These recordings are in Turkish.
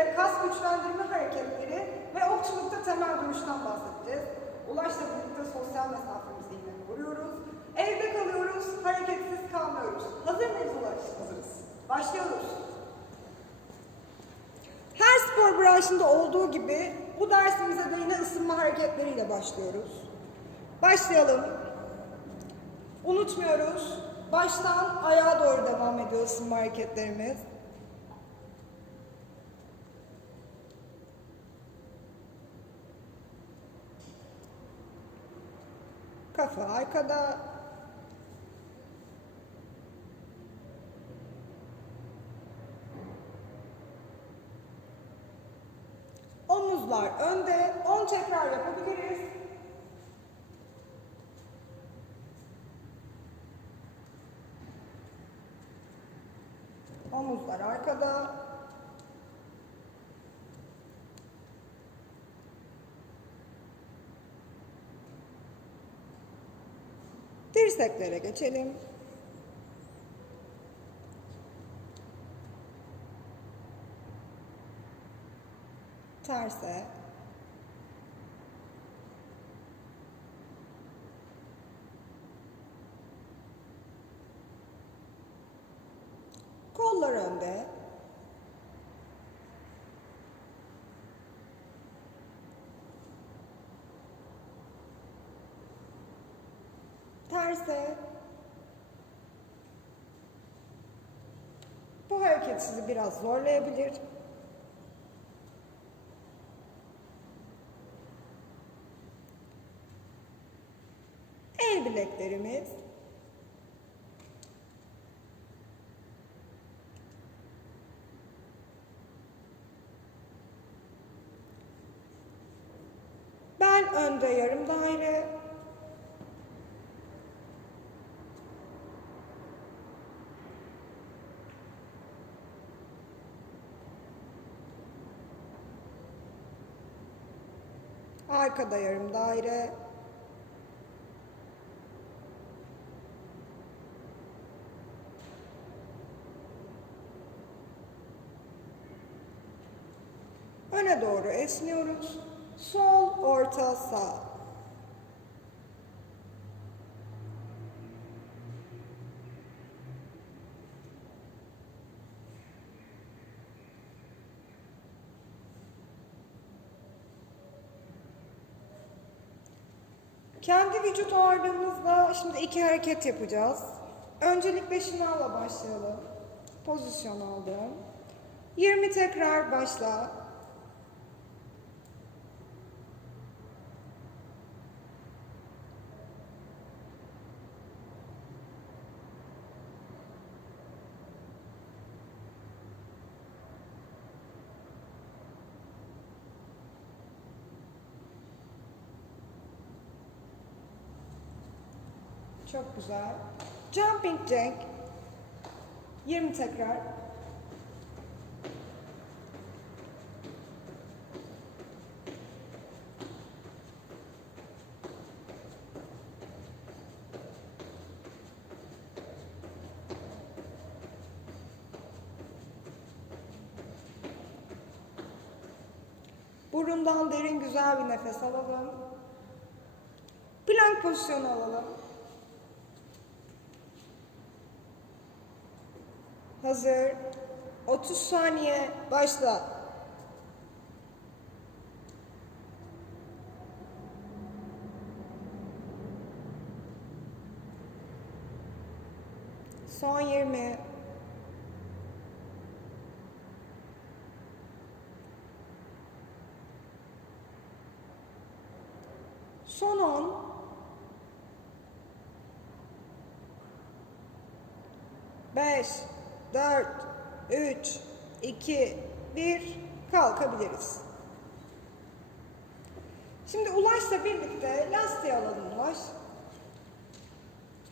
üzere kas güçlendirme hareketleri ve okçulukta temel duruştan bahsedeceğiz. Ulaşla birlikte sosyal mesafemizi yine koruyoruz. Evde kalıyoruz, hareketsiz kalmıyoruz. Hazır mıyız Ulaş? Hazırız. Başlıyoruz. Her spor branşında olduğu gibi bu dersimize de yine ısınma hareketleriyle başlıyoruz. Başlayalım. Unutmuyoruz. Baştan ayağa doğru devam ediyor ısınma hareketlerimiz. Kafa arkada. Omuzlar önde. 10 tekrar yapabiliriz. Omuzlar arkada. Dirseklere geçelim. Terse. Kollar önde. Terse. Bu hareket sizi biraz zorlayabilir. El bileklerimiz Ben önde yarım daire. Arkada yarım daire. Öne doğru esniyoruz. Sol, orta, sağ. Kendi vücut ağırlığımızla şimdi iki hareket yapacağız. Öncelikle şınavla başlayalım. Pozisyon aldım. 20 tekrar başla. Çok güzel. Jumping jack. 20 tekrar. Burundan derin güzel bir nefes alalım. Plank pozisyonu alalım. Hazır. 30 saniye başla. Son 20. Son 10. Beş, dört, üç, iki, bir, kalkabiliriz. Şimdi Ulaş'la birlikte lastiği alalım Ulaş.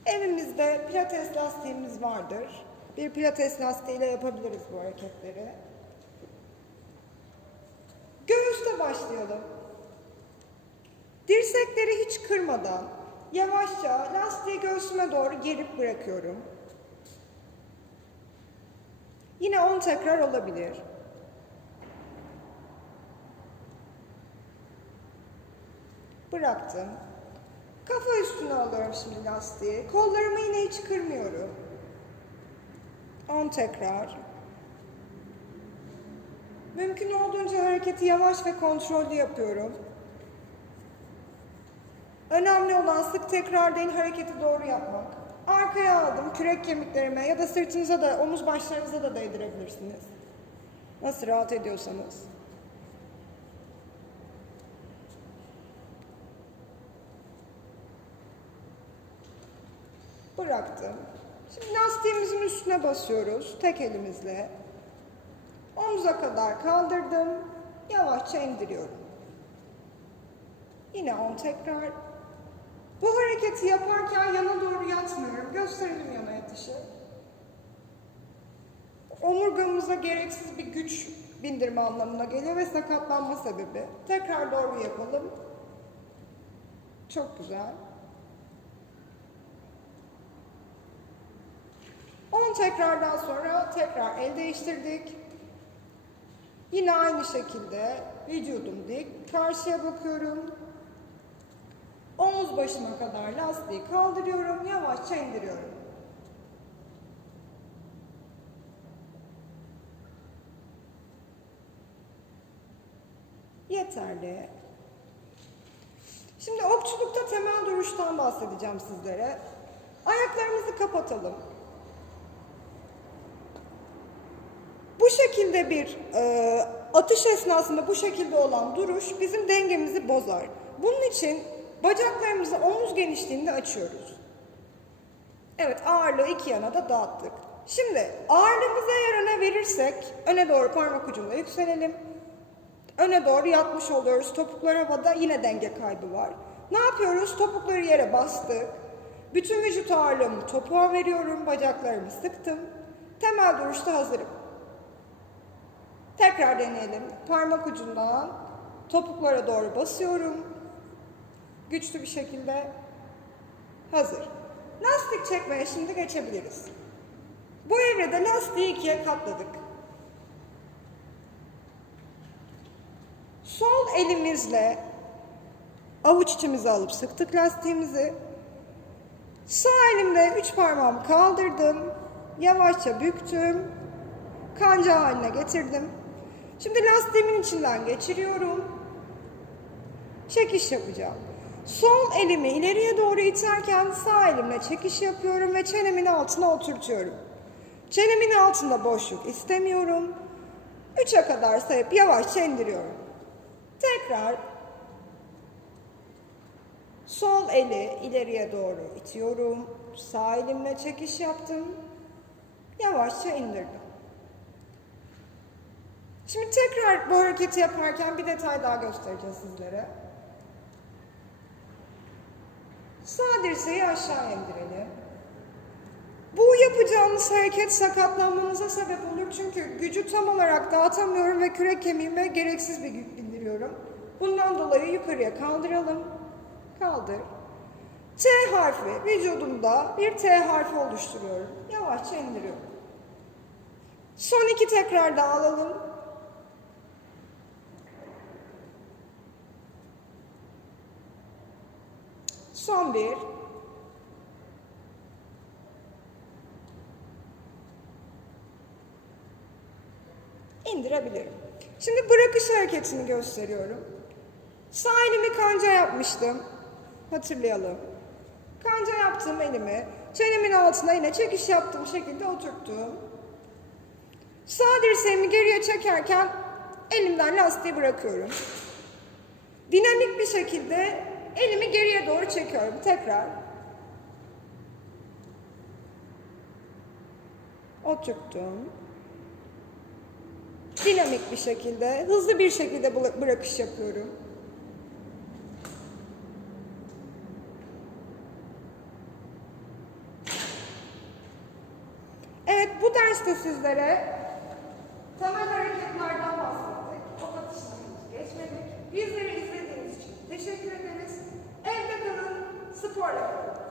Evimizde pilates lastiğimiz vardır. Bir pilates lastiğiyle yapabiliriz bu hareketleri. Göğüste başlayalım. Dirsekleri hiç kırmadan yavaşça lastiği göğsüme doğru gerip bırakıyorum. Yine 10 tekrar olabilir. Bıraktım. Kafa üstüne alıyorum şimdi lastiği. Kollarımı yine hiç kırmıyorum. 10 tekrar. Mümkün olduğunca hareketi yavaş ve kontrollü yapıyorum. Önemli olan sık tekrar değil hareketi doğru yapmak. Arkaya aldım kürek kemiklerime ya da sırtınıza da omuz başlarınıza da değdirebilirsiniz. Nasıl rahat ediyorsanız. Bıraktım. Şimdi lastiğimizin üstüne basıyoruz tek elimizle. Omuza kadar kaldırdım. Yavaşça indiriyorum. Yine 10 tekrar. Hareketi yaparken yana doğru yatmıyorum. Gösterelim yana yatışı. Omurgamıza gereksiz bir güç bindirme anlamına geliyor ve sakatlanma sebebi. Tekrar doğru yapalım. Çok güzel. 10 tekrardan sonra tekrar el değiştirdik. Yine aynı şekilde vücudum dik. Karşıya bakıyorum. Omuz başıma kadar lastiği kaldırıyorum. Yavaşça indiriyorum. Yeterli. Şimdi okçulukta temel duruştan bahsedeceğim sizlere. Ayaklarımızı kapatalım. Bu şekilde bir e, atış esnasında bu şekilde olan duruş bizim dengemizi bozar. Bunun için bacaklarımızı omuz genişliğinde açıyoruz. Evet ağırlığı iki yana da dağıttık. Şimdi ağırlığımızı eğer öne verirsek öne doğru parmak ucunda yükselelim. Öne doğru yatmış oluyoruz. Topuklar havada yine denge kaybı var. Ne yapıyoruz? Topukları yere bastık. Bütün vücut ağırlığımı topuğa veriyorum. Bacaklarımı sıktım. Temel duruşta hazırım. Tekrar deneyelim. Parmak ucundan topuklara doğru basıyorum. Güçlü bir şekilde hazır. Lastik çekmeye şimdi geçebiliriz. Bu evrede lastiği ikiye katladık. Sol elimizle avuç içimize alıp sıktık lastiğimizi. Sağ elimle üç parmağımı kaldırdım. Yavaşça büktüm. Kanca haline getirdim. Şimdi lastiğimin içinden geçiriyorum. Çekiş yapacağım. Sol elimi ileriye doğru iterken sağ elimle çekiş yapıyorum ve çenemin altına oturtuyorum. Çenemin altında boşluk istemiyorum. Üçe kadar sayıp yavaşça indiriyorum. Tekrar sol eli ileriye doğru itiyorum. Sağ elimle çekiş yaptım. Yavaşça indirdim. Şimdi tekrar bu hareketi yaparken bir detay daha göstereceğiz sizlere. Sağ dirseği aşağı indirelim. Bu yapacağımız hareket sakatlanmanıza sebep olur çünkü gücü tam olarak dağıtamıyorum ve kürek kemiğime gereksiz bir yük bindiriyorum. Bundan dolayı yukarıya kaldıralım. Kaldır. T harfi vücudumda bir T harfi oluşturuyorum. Yavaşça indiriyorum. Son iki tekrar daha alalım. Son bir. indirebilirim. Şimdi bırakış hareketini gösteriyorum. Sağ elimi kanca yapmıştım. Hatırlayalım. Kanca yaptığım elimi çenemin altına yine çekiş yaptığım şekilde oturttum. Sağ dirseğimi geriye çekerken elimden lastiği bırakıyorum. Dinamik bir şekilde elimi geriye doğru çekiyorum. Tekrar. Oturttum dinamik bir şekilde, hızlı bir şekilde bırakış yapıyorum. Evet, bu derste sizlere temel Support.